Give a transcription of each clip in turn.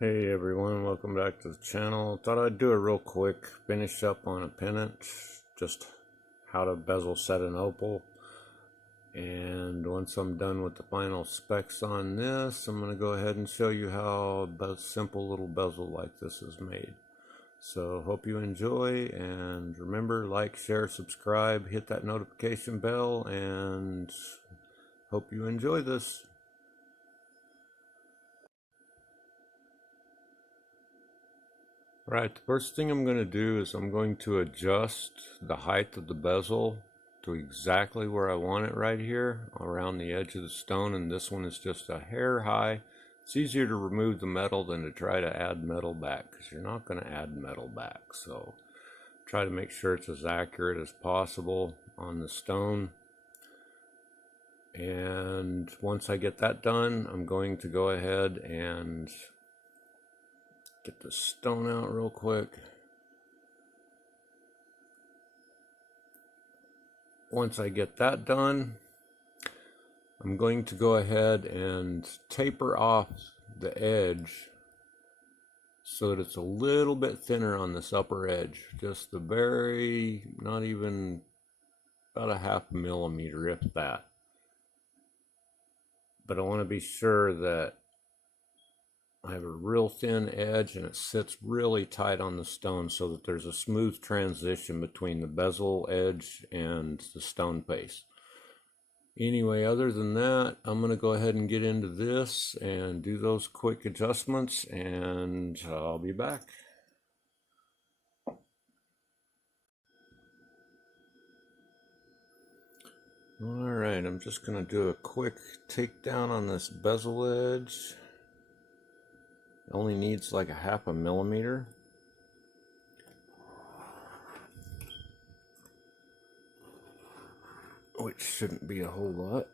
Hey everyone, welcome back to the channel. Thought I'd do a real quick finish up on a pennant, just how to bezel set an opal. And once I'm done with the final specs on this, I'm going to go ahead and show you how a simple little bezel like this is made. So hope you enjoy, and remember, like, share, subscribe, hit that notification bell, and hope you enjoy this. Right, the first thing I'm going to do is I'm going to adjust the height of the bezel to exactly where I want it right here around the edge of the stone, and this one is just a hair high. It's easier to remove the metal than to try to add metal back, because you're not going to add metal back. So try to make sure it's as accurate as possible on the stone. And once I get that done, I'm going to go ahead and get the stone out real quick. Once I get that done, I'm going to go ahead and taper off the edge so that it's a little bit thinner on this upper edge. Just the very, not even about a half millimeter, if that. But I want to be sure that I have a real thin edge and it sits really tight on the stone so that there's a smooth transition between the bezel edge and the stone face. Anyway, other than that, I'm going to go ahead and get into this and do those quick adjustments, and I'll be back. Alright, I'm just going to do a quick takedown on this bezel edge. It only needs like a half a millimeter. Which shouldn't be a whole lot.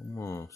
Almost.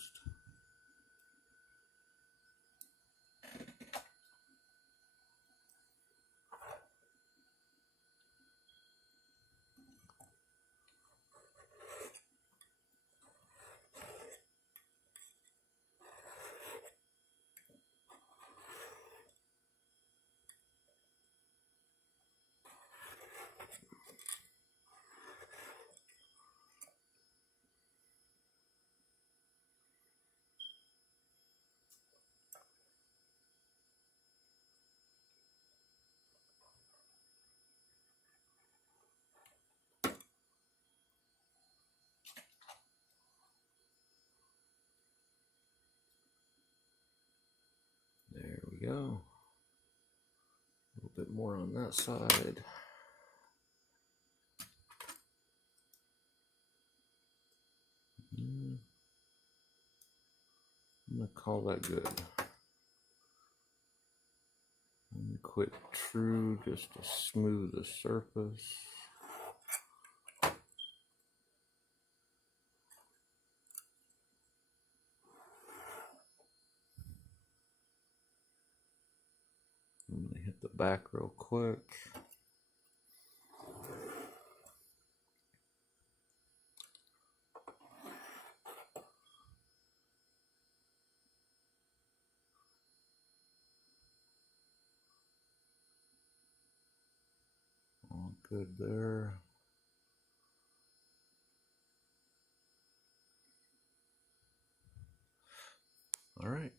There we go. A little bit more on that side. I'm going to call that good. And quick true just to smooth the surface. I'm going to hit the back real quick. All good there. All right.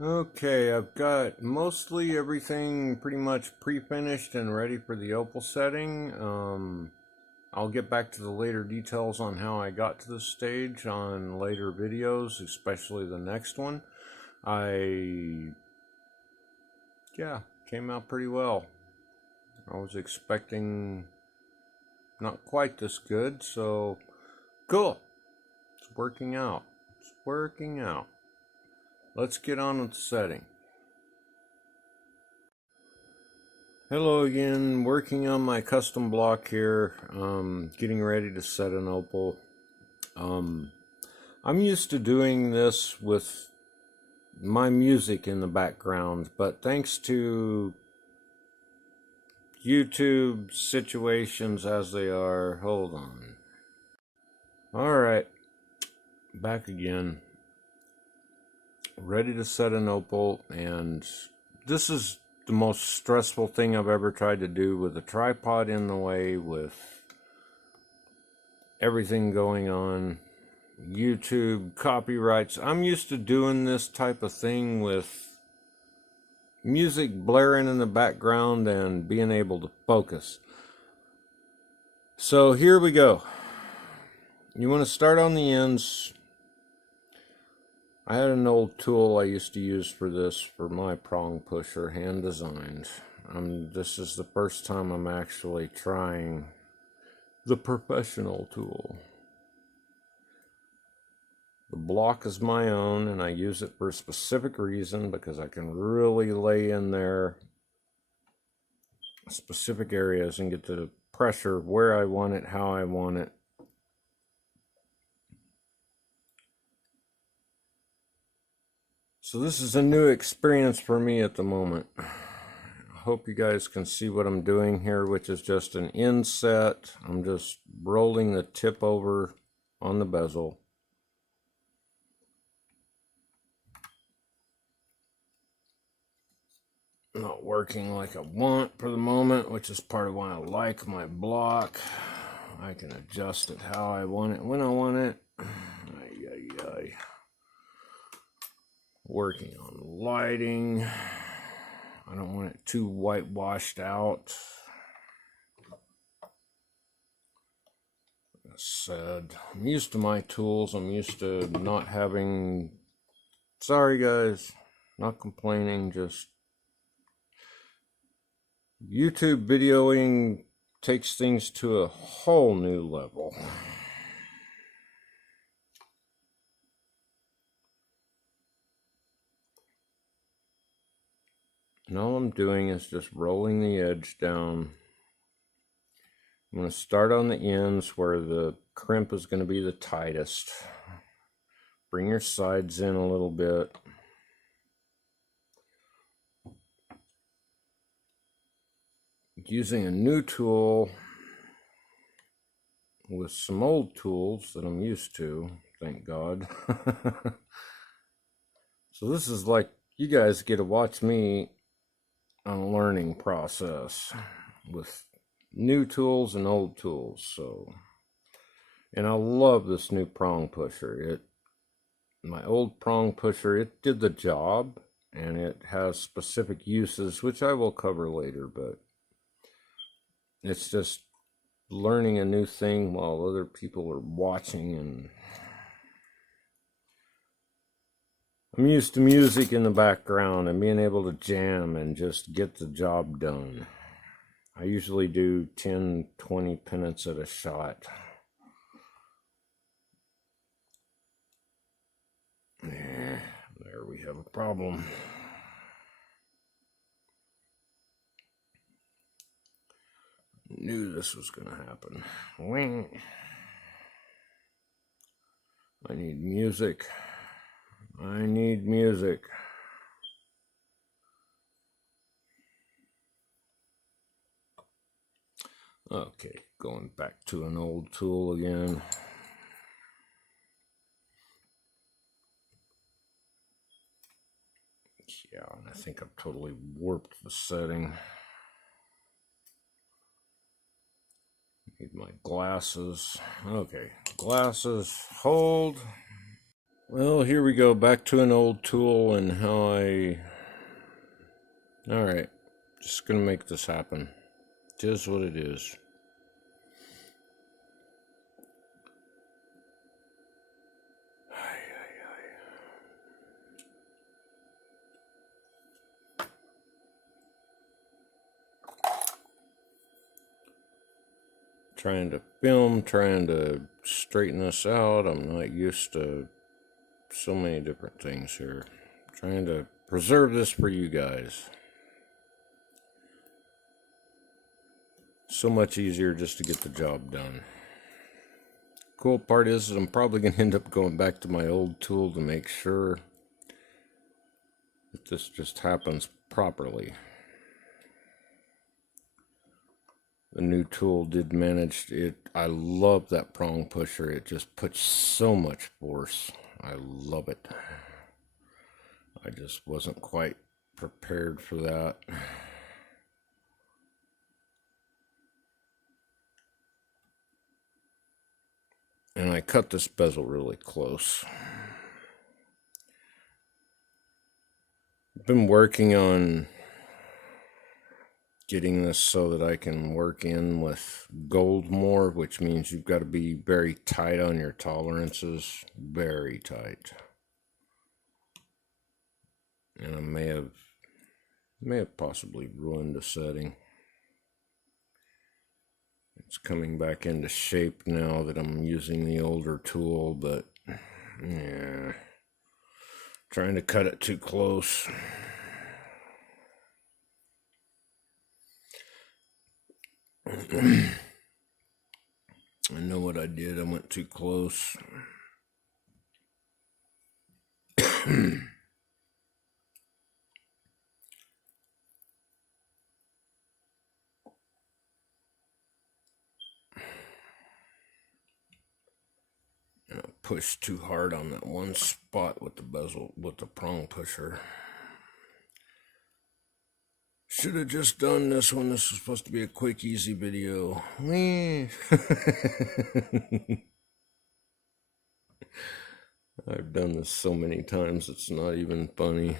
Okay, I've got mostly everything pretty much pre-finished and ready for the opal setting. I'll get back to the later details on how I got to this stage on later videos, especially the next one. I yeah, came out pretty well. I was expecting not quite this good, so cool. It's working out. It's working out. Let's get on with the setting. Hello again, working on my custom block here, getting ready to set an opal. I'm used to doing this with my music in the background, but thanks to YouTube situations as they are, hold on. Alright, back again. Ready to set an opal, and this is the most stressful thing I've ever tried to do, with a tripod in the way, with everything going on, YouTube, copyrights. I'm used to doing this type of thing with music blaring in the background and being able to focus. So here we go. You want to start on the ends. I had an old tool I used to use for this, for my prong pusher, hand designed. This is the first time I'm actually trying the professional tool. The block is my own, and I use it for a specific reason, because I can really lay in there specific areas and get the pressure where I want it, how I want it. So this is a new experience for me at the moment. I hope you guys can see what I'm doing here, which is just an inset. I'm just rolling the tip over on the bezel. Not working like I want for the moment, which is part of why I like my block. I can adjust it how I want it, when I want it. Working on lighting. I don't want it too whitewashed out. Like I said, I'm used to my tools. I'm used to not having... Sorry guys, not complaining, just... YouTube videoing takes things to a whole new level. And all I'm doing is just rolling the edge down. I'm going to start on the ends where the crimp is going to be the tightest. Bring your sides in a little bit. Using a new tool with some old tools that I'm used to, thank God. So this is like, you guys get to watch me on a learning process with new tools and old tools. So, and I love this new prong pusher. My old prong pusher, it did the job, and it has specific uses, which I will cover later, but it's just learning a new thing while other people are watching, and I'm used to music in the background and being able to jam and just get the job done. I usually do 10, 20 pennants at a shot. There we have a problem. Knew this was gonna happen. I need music. I need music. Okay, going back to an old tool again. Yeah, and I think I've totally warped the setting. Need my glasses. Okay, glasses, hold. Well, here we go, back to an old tool and how I... Alright, just gonna make this happen. It is what it is. trying to film, trying to straighten this out. I'm not used to so many different things here. Trying to preserve this for you guys. So much easier just to get the job done. Cool part is that I'm probably going to end up going back to my old tool to make sure that this just happens properly. The new tool did manage it. I love that prong pusher. It just puts so much force. I love it. I just wasn't quite prepared for that. And I cut this bezel really close. I've been working on getting this so that I can work in with gold more, which means you've got to be very tight on your tolerances, very tight. And I may have possibly ruined the setting. It's coming back into shape now that I'm using the older tool, but yeah, trying to cut it too close. I know what I did. I went too close. And I pushed too hard on that one spot with the bezel, with the prong pusher. Should have just done this one. This was supposed to be a quick, easy video. I've done this so many times, it's not even funny.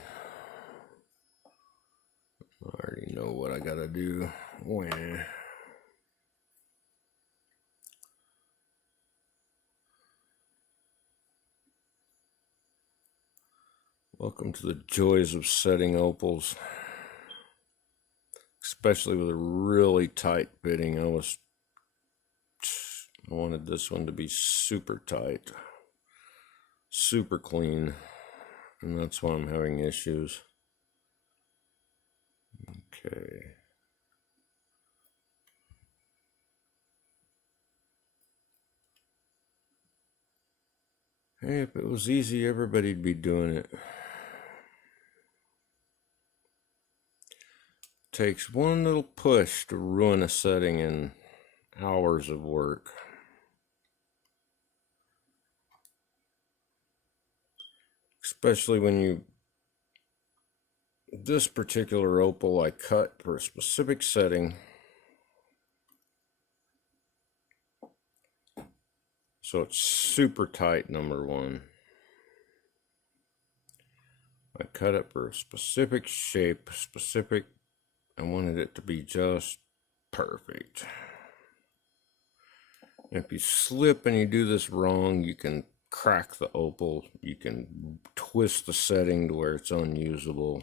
I already know what I gotta do. Welcome to the joys of setting opals. Especially with a really tight fitting. I wanted this one to be super tight, super clean, and that's why I'm having issues. Okay. Hey, if it was easy, everybody'd be doing it. Takes one little push to ruin a setting in hours of work. Especially when this particular opal I cut for a specific setting. So it's super tight, number one. I cut it for a specific shape, I wanted it to be just perfect. If you slip and you do this wrong, you can crack the opal. You can twist the setting to where it's unusable.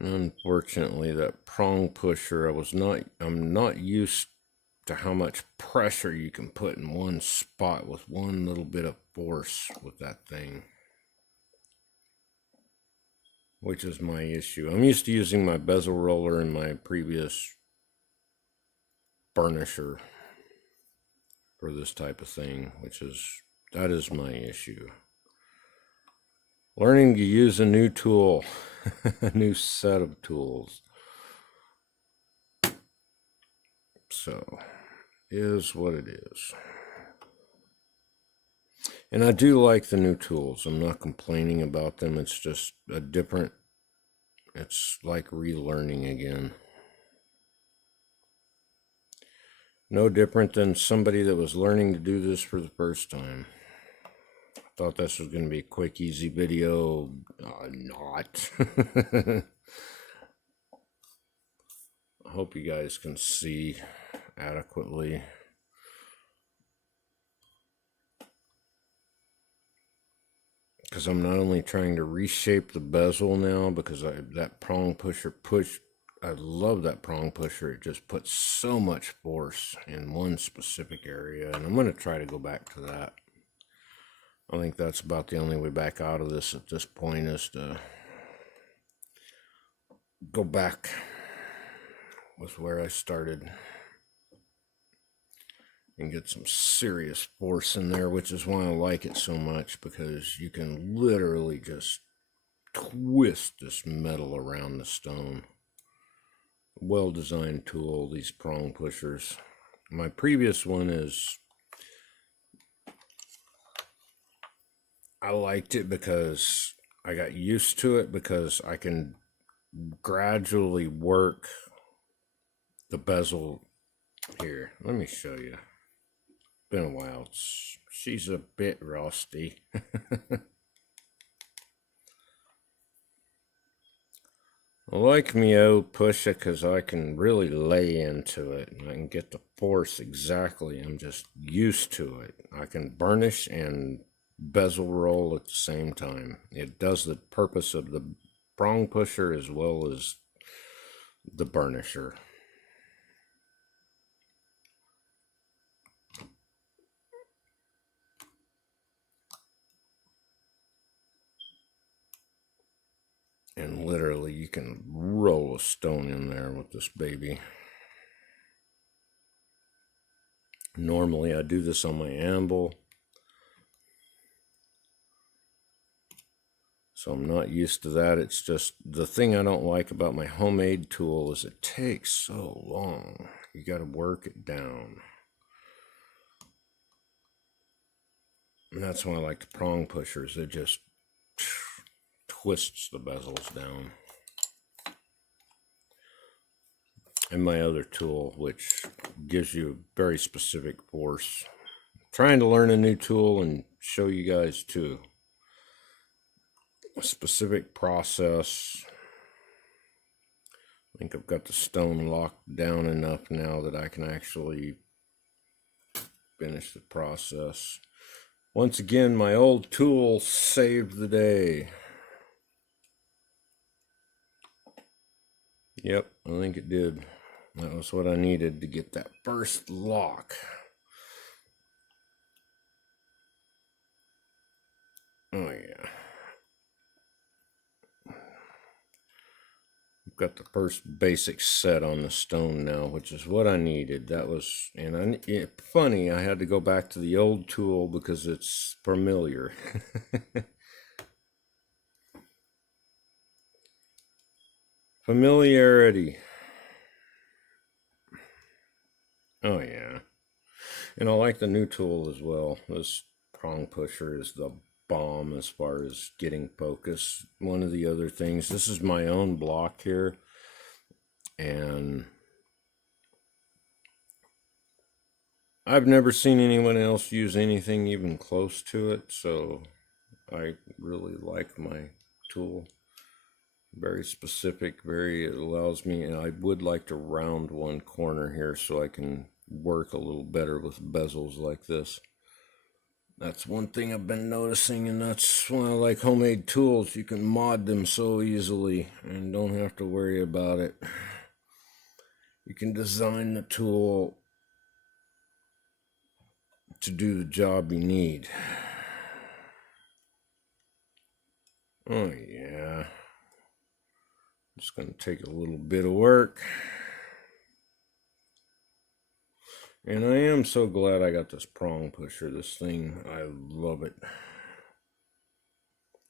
And unfortunately, that prong pusher, I'm not used to how much pressure you can put in one spot with one little bit of force with that thing, which is my issue. I'm used to using my bezel roller and my previous burnisher for this type of thing, that is my issue. Learning to use a new tool, a new set of tools. So, is what it is. And I do like the new tools. I'm not complaining about them. It's just it's like relearning again. No different than somebody that was learning to do this for the first time. I thought this was going to be a quick, easy video. Not. I hope you guys can see adequately. because I'm not only trying to reshape the bezel now, because that prong pusher I love that prong pusher. It just puts so much force in one specific area, and I'm going to try to go back to that. I think that's about the only way back out of this at this point, is to go back with where I started and get some serious force in there, which is why I like it so much, because you can literally just twist this metal around the stone. Well-designed tool, these prong pushers. My previous one is, I liked it because I got used to it, because I can gradually work the bezel here. Let me show you. Been a while. She's a bit rusty. I like me old pusher because I can really lay into it and I can get the force exactly. I'm just used to it. I can burnish and bezel roll at the same time. It does the purpose of the prong pusher as well as the burnisher. And literally, you can roll a stone in there with this baby. Normally, I do this on my anvil, so I'm not used to that. It's just the thing I don't like about my homemade tool is it takes so long. You got to work it down. And that's why I like the prong pushers. It just twists the bezels down. And my other tool, which gives you a very specific force. I'm trying to learn a new tool and show you guys too. A specific process. I think I've got the stone locked down enough now that I can actually finish the process. Once again, my old tool saved the day. Yep, I think it did. That was what I needed to get that first lock. Oh yeah. I've got the first basic set on the stone now, which is what I needed. That was, and funny, I had to go back to the old tool because it's familiar. Familiarity. Oh yeah. And I like the new tool as well. This prong pusher is the bomb as far as getting focus. One of the other things, this is my own block here, and I've never seen anyone else use anything even close to it, so I really like my tool. Very specific, it allows me, and I would like to round one corner here so I can work a little better with bezels like this. That's one thing I've been noticing, and that's why I like homemade tools. You can mod them so easily and don't have to worry about it. You can design the tool to do the job you need. Oh yeah. Just going to take a little bit of work. And I am so glad I got this prong pusher. This thing, I love it.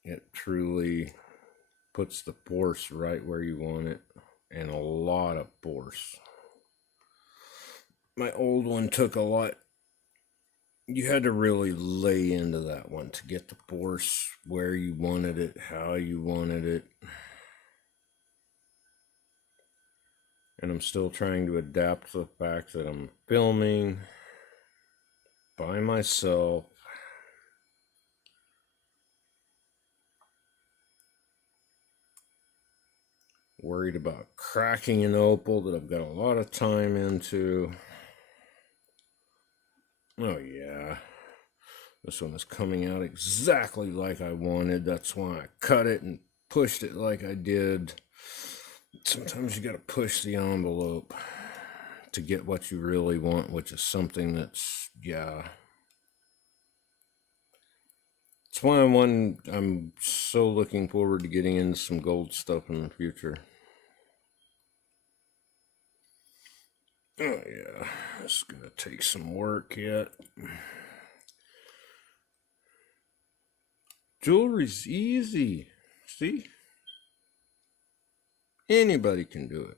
It truly puts the force right where you want it, and a lot of force. My old one took a lot. You had to really lay into that one to get the force where you wanted it, how you wanted it. And I'm still trying to adapt to the fact that I'm filming by myself. Worried about cracking an opal that I've got a lot of time into. Oh yeah. This one is coming out exactly like I wanted. That's why I cut it and pushed it like I did. Sometimes you got to push the envelope to get what you really want, which is something that's, yeah. That's why I'm so looking forward to getting into some gold stuff in the future. Oh yeah, it's gonna take some work yet. Jewelry's easy. See? Anybody can do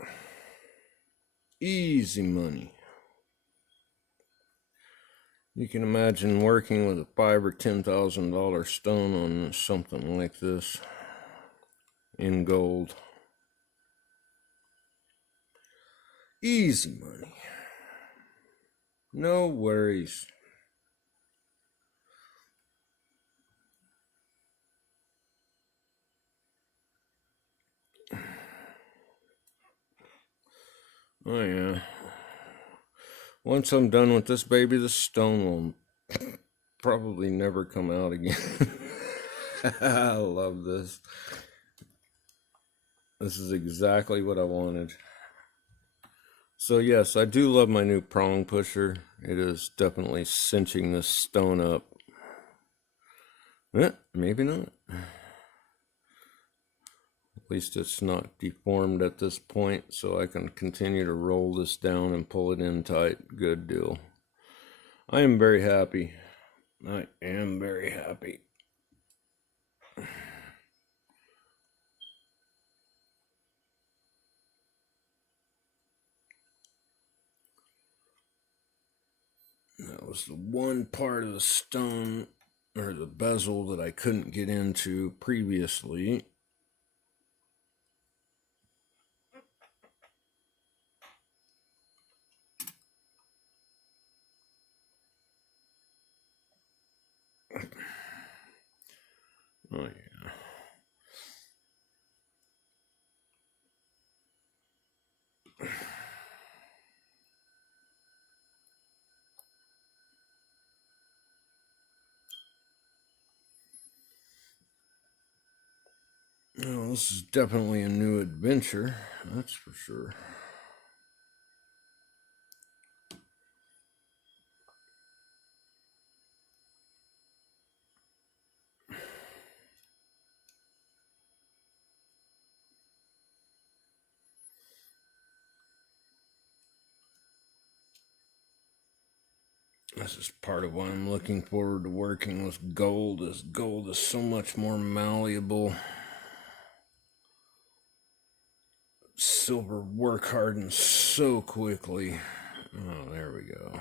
it. Easy money. You can imagine working with a $5,000 or $10,000 stone on something like this in gold. Easy money. No worries. Oh yeah. Once I'm done with this baby, the stone will probably never come out again. I love this. This is exactly what I wanted. So yes, I do love my new prong pusher. It is definitely cinching this stone up. Maybe not. At least it's not deformed at this point, so I can continue to roll this down and pull it in tight. Good deal. I am very happy. I am very happy. That was the one part of the stone, or the bezel, that I couldn't get into previously. Oh yeah. Well, this is definitely a new adventure, that's for sure. This is part of why I'm looking forward to working with gold, is gold is so much more malleable. Silver work hardens so quickly. Oh, there we go.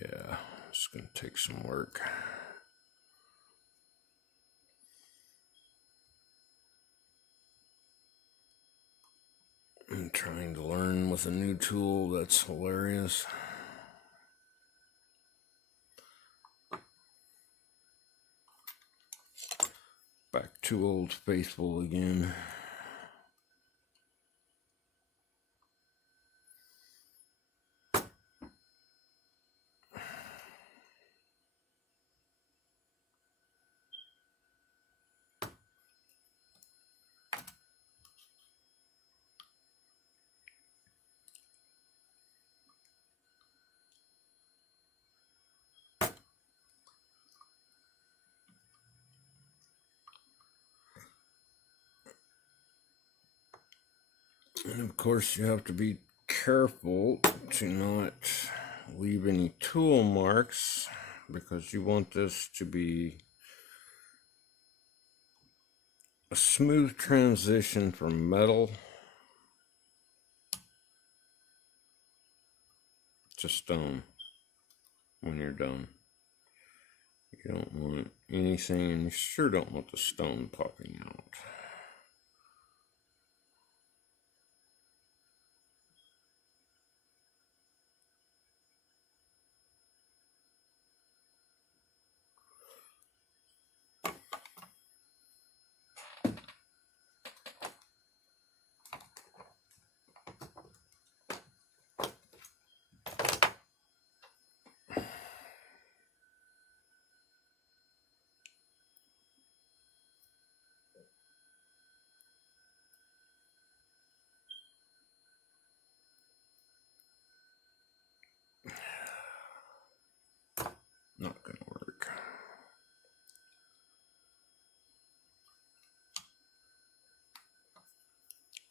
Yeah, it's gonna take some work. I'm trying to learn with a new tool. That's hilarious. Back to Old Faithful again. And of course, you have to be careful to not leave any tool marks, because you want this to be a smooth transition from metal to stone when you're done. You don't want anything, and you sure don't want the stone popping out.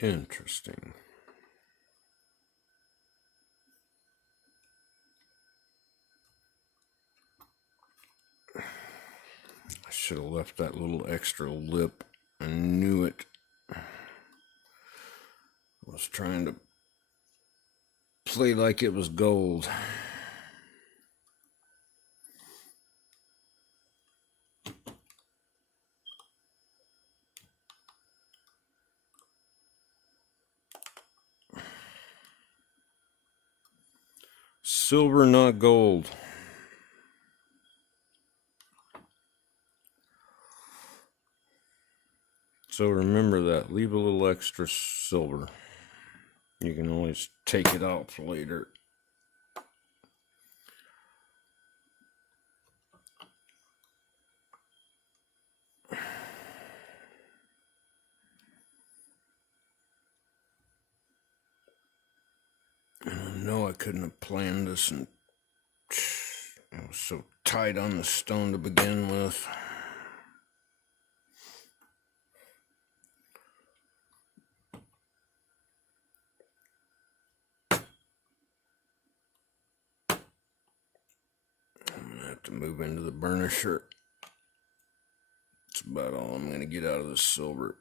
Interesting. I should have left that little extra lip. I knew it. I was trying to play like it was gold. Silver, not gold. So remember that. Leave a little extra silver. You can always take it out later. And I know I couldn't have planned this, and it was so tight on the stone to begin with. I'm going to have to move into the burnisher. That's about all I'm going to get out of this silver.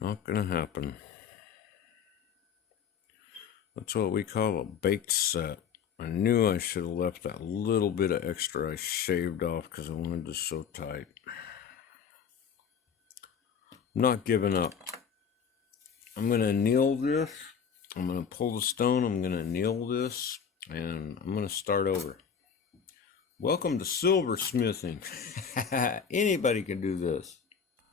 Not gonna happen. That's what we call a baked set. I knew I should have left that little bit of extra I shaved off because I wanted this so tight. I'm not giving up. I'm gonna anneal this. I'm gonna pull the stone. I'm gonna anneal this, and I'm gonna start over. Welcome to silversmithing. Anybody can do this.